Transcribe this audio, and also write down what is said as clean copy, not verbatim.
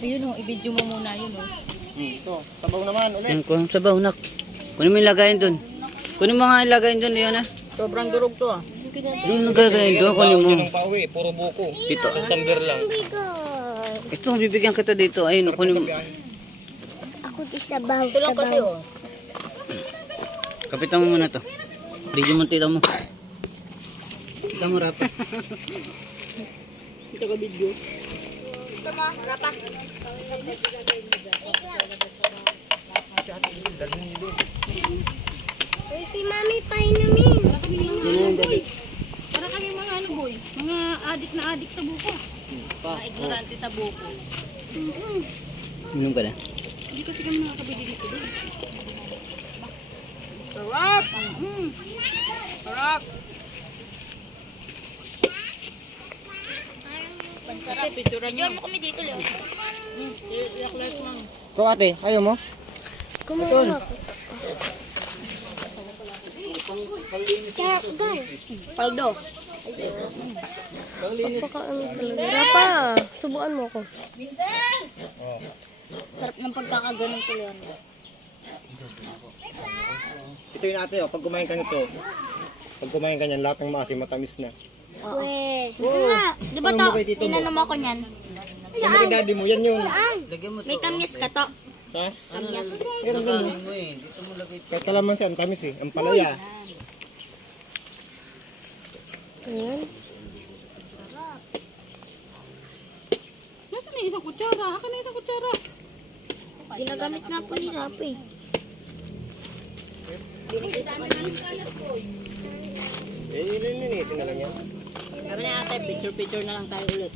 Ayun o, i-video mo muna yun o. Ito, sabaw naman ulit. Yan, kuha sa nak. Kunin mo yung lagayin dun. Kunin mo nga yung lagayin dun, yun ah. Sobrang durog to ah. Yung lagayin dun, kunin mo. Ng pauwi, puro buko. Dito. Customer lang. Ito, bibigyan kita dito. Ayun, kunin mo. Ako di sabaw. Ito lang kasi o. Kapitan mo muna to. Bigyan mo tita mo. Tita mo rapa. Ito ka video. Ito mo, rapa. Uy, si mami painumin. Yun na yung dali. Para kami mga ano boy, mga adik na adik sa buko. Mga ignorante sa buko. Inom ka na. Hindi kasi kami nakakabili dito boy. Sarap! Sarap! Pansarap, picturean nyo. Mo kami dito, Leo. Iyak-life lang. Ito ate, ayaw mo? Kumain ako. Paldo. Pagkakain talaga. Rapa, subuan mo ako. Sarap ng pagkakaganon ko, Leon. Ito yung ate, pag kumain ka nito, pag kumain ka niyan, lahat ng maasim matamis na. Weh. Di ba to? Tinanom ako niyan. Sabi kay daddy mo, yan yun. Lagyan mo to. May kamyas ka to. Ha? Kamyas. Lagayin mo eh. Gusto mo lagay. Kahit kalamansi, ang tamis eh. Ang palaya. Ayan. Nasaan na isang kutsara? Akin na isang kutsara. Ginagamit na po ni Rapi. Eh, ilinisin na lang yan. Sabi na ate, picture-picture na lang tayo ulit.